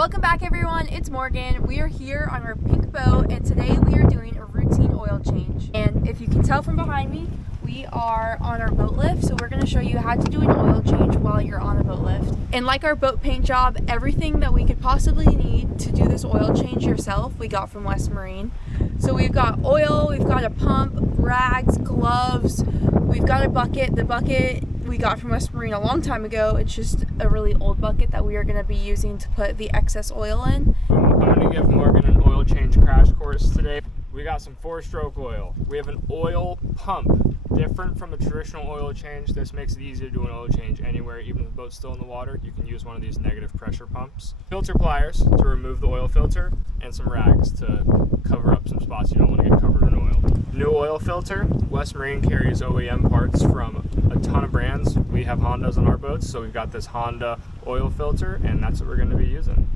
Welcome back everyone, it's Morgan. We are here on our pink boat and today we are doing a routine oil change. And if you can tell from behind me, we are on our boat lift, so we're going to show you how to do an oil change while you're on a boat lift. And like our boat paint job, everything that we could possibly need to do this oil change yourself, we got from West Marine. So we've got oil, we've got a pump, rags, gloves, we've got a bucket. The bucket we got from West Marine a long time ago. It's just a really old bucket that we are going to be using to put the excess oil in. I'm going to give Morgan an oil change crash course today. We got some 4-stroke oil. We have an oil pump. Different from a traditional oil change. This makes it easy to do an oil change anywhere, even if the boat's still in the water. You can use one of these negative pressure pumps. Filter pliers to remove the oil filter, and some rags to cover up some spots you don't want to get covered in oil. New oil filter. West Marine carries OEM parts from a ton of brands. We have Hondas on our boats, so we've got this Honda oil filter, and that's what we're going to be using.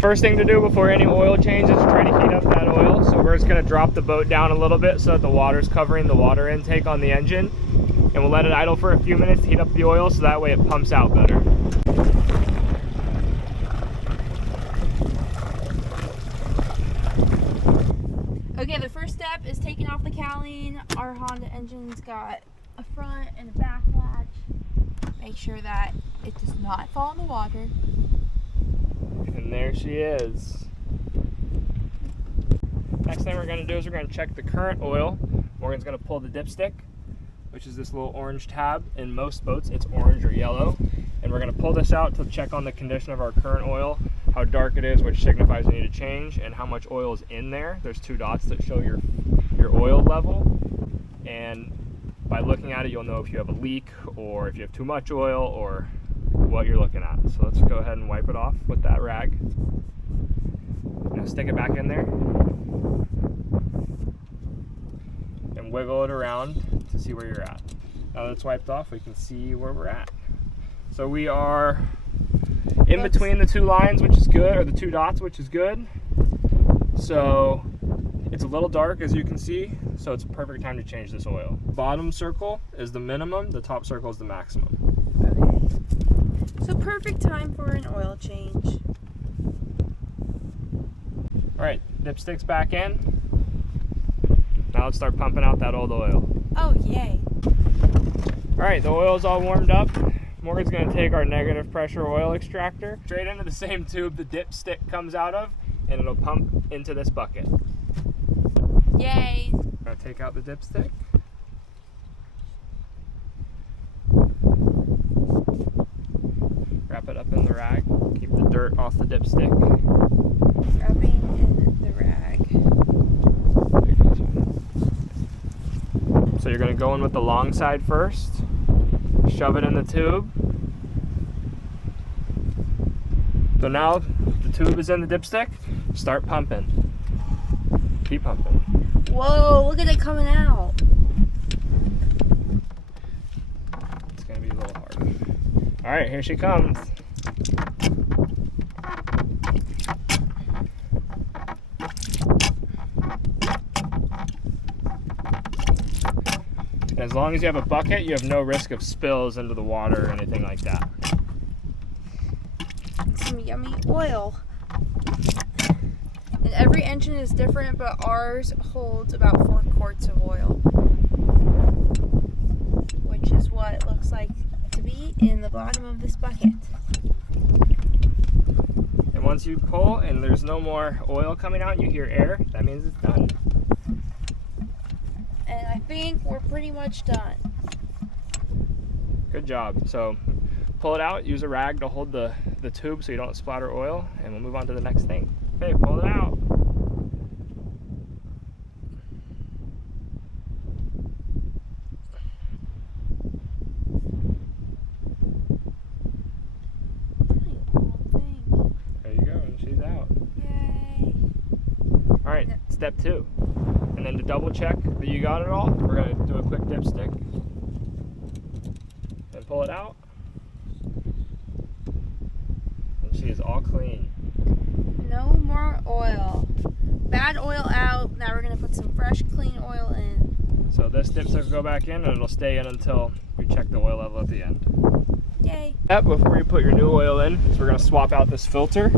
First thing to do before any oil change is try to heat up that oil. So we're just going to drop the boat down a little bit so that the water's covering the water intake on the engine. And we'll let it idle for a few minutes to heat up the oil so that way it pumps out better. Okay, the first step is taking off the cowling. Our Honda engine's got a front and a back latch. Make sure that it does not fall in the water. And there she is. Next thing we're going to do is we're going to check the current oil. Morgan's going to pull the dipstick, which is this little orange tab. In most boats it's orange or yellow. And we're going to pull this out to check on the condition of our current oil, how dark it is, which signifies we need to change, and how much oil is in there. There's 2 dots that show your oil level. And by looking at it, you'll know if you have a leak or if you have too much oil or what you're looking at. So let's go ahead and wipe it off with that rag. Now stick it back in there and wiggle it around to see where you're at. Now that it's wiped off, we can see where we're at. So we are in between the 2 lines, which is good, or the 2 dots, which is good. So it's a little dark, as you can see, so it's a perfect time to change this oil. Bottom circle is the minimum, the top circle is the maximum. Okay. So perfect time for an oil change. All right, dipstick's back in. Now let's start pumping out that old oil. Oh, yay. All right, the oil's all warmed up. Morgan's gonna take our negative pressure oil extractor straight into the same tube the dipstick comes out of, and it'll pump into this bucket. Yay. I'm gonna take out the dipstick. Wrap it up in the rag, keep the dirt off the dipstick. Rubbing in the rag. So you're gonna go in with the long side first, shove it in the tube. So now the tube is in the dipstick, start pumping. Keep pumping. Whoa, look at it coming out. It's gonna be a little hard. All right, here she comes. And as long as you have a bucket, you have no risk of spills into the water or anything like that. Some yummy oil. And every engine is different, but ours holds about 4 quarts of oil, which is what it looks like to be in the bottom of this bucket. And once you pull and there's no more oil coming out and you hear air, that means it's done. And I think we're pretty much done. Good job. So pull it out, use a rag to hold the tube so you don't splatter oil, and we'll move on to the next thing. Okay, pull it out. There you go, and she's out. Yay. All right, step 2. And then to double check that you got it all, we're gonna do a quick dipstick. And pull it out. And she is all clean. No more oil. Bad oil out. Now we're going to put some fresh, clean oil in. So this dipstick will go back in and it'll stay in until we check the oil level at the end. Yay. Before you put your new oil in, is we're going to swap out this filter.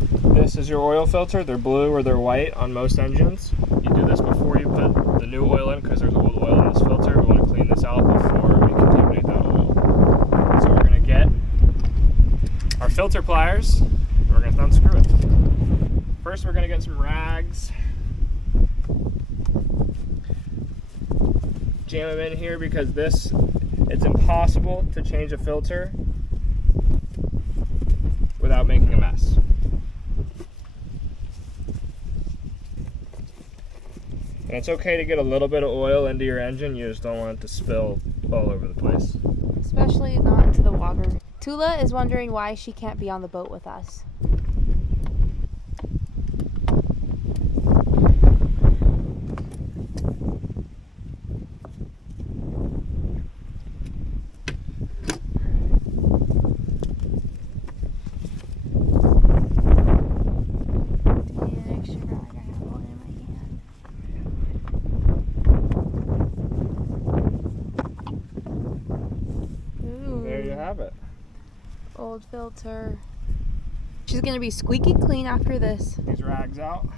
This is your oil filter. They're blue or they're white on most engines. You do this before you put the new oil in because there's old oil in this filter. We want to clean this out before we contaminate that oil. So we're going to get our filter pliers and we're going to unscrew it. First we're going to get some rags. Jam them in here because it's impossible to change a filter without making a mess. And it's okay to get a little bit of oil into your engine, you just don't want it to spill all over the place. Especially not into the water. Tula is wondering why she can't be on the boat with us. It. Old filter. She's gonna be squeaky clean after this. These rags out.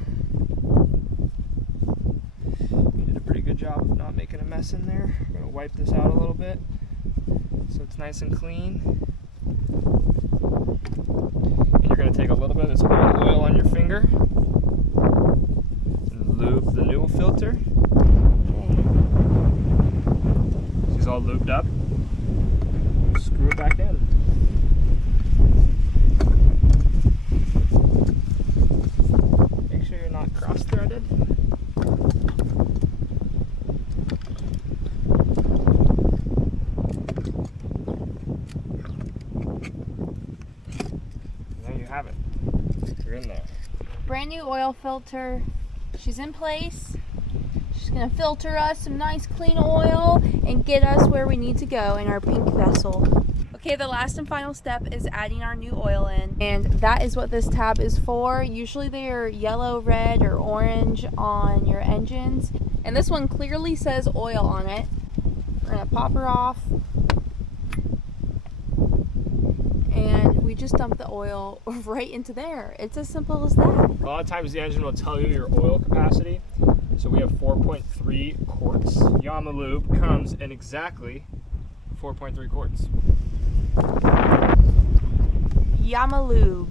You did a pretty good job of not making a mess in there. I'm gonna wipe this out a little bit so it's nice and clean. And you're gonna take a little bit of this oil on your finger and lube the new filter. Okay. She's all lubed up. Screw it back in. Make sure you're not cross-threaded. There you have it. You're in there. Brand new oil filter. She's in place. She's gonna filter us some nice clean oil and get us where we need to go in our pink vessel. Okay, the last and final step is adding our new oil in, and that is what this tab is for. Usually they are yellow, red, or orange on your engines, and this one clearly says oil on it. We're gonna pop her off, and we just dump the oil right into there. It's as simple as that. A lot of times the engine will tell you your oil capacity. So we have 4.3 quarts. Yamalube comes in exactly 4.3 quarts. Yamalube.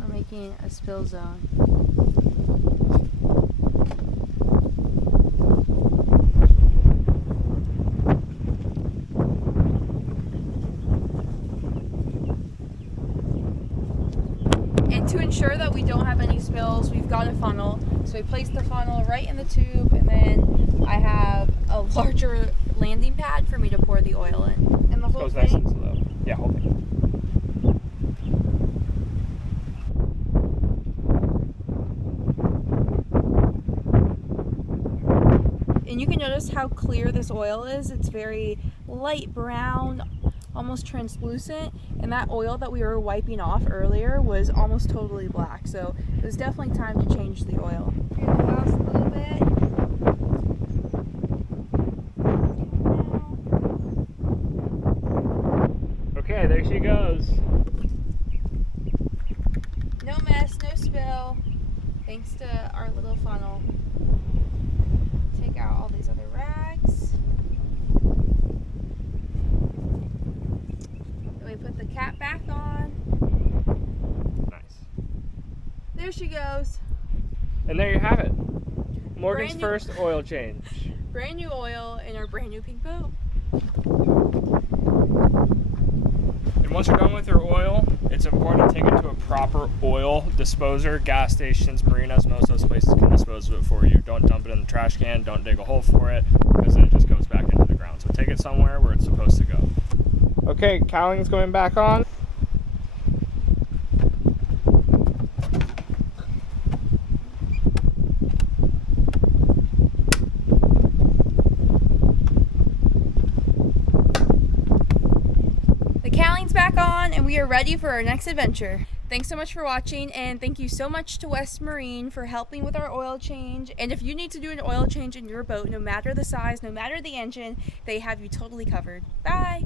We're making a spill zone. To ensure that we don't have any spills, we've got a funnel. So we place the funnel right in the tube, and then I have a larger landing pad for me to pour the oil in. And the whole goes thing. Nice and slow. Yeah, hold it. And you can notice how clear this oil is. It's very light brown, almost translucent, and that oil that we were wiping off earlier was almost totally black, so it was definitely time to change the oil. Here the house a little bit. Okay, there she goes. No mess, no spill, thanks to our little funnel. Take out all these other rags. We put the cap back on. Nice. There she goes. And there you have it. Morgan's Brand new- first oil change. Brand new oil in our brand new pink boat. And once you're done with your oil, it's important to take it to a proper oil disposer. Gas stations, marinas, most of those places can dispose of it for you. Don't dump it in the trash can, don't dig a hole for it, because then it just goes back into the ground. So take it somewhere where it's supposed to go. Okay, cowling's going back on. The cowling's back on, and we are ready for our next adventure. Thanks so much for watching, and thank you so much to West Marine for helping with our oil change. And if you need to do an oil change in your boat, no matter the size, no matter the engine, they have you totally covered. Bye!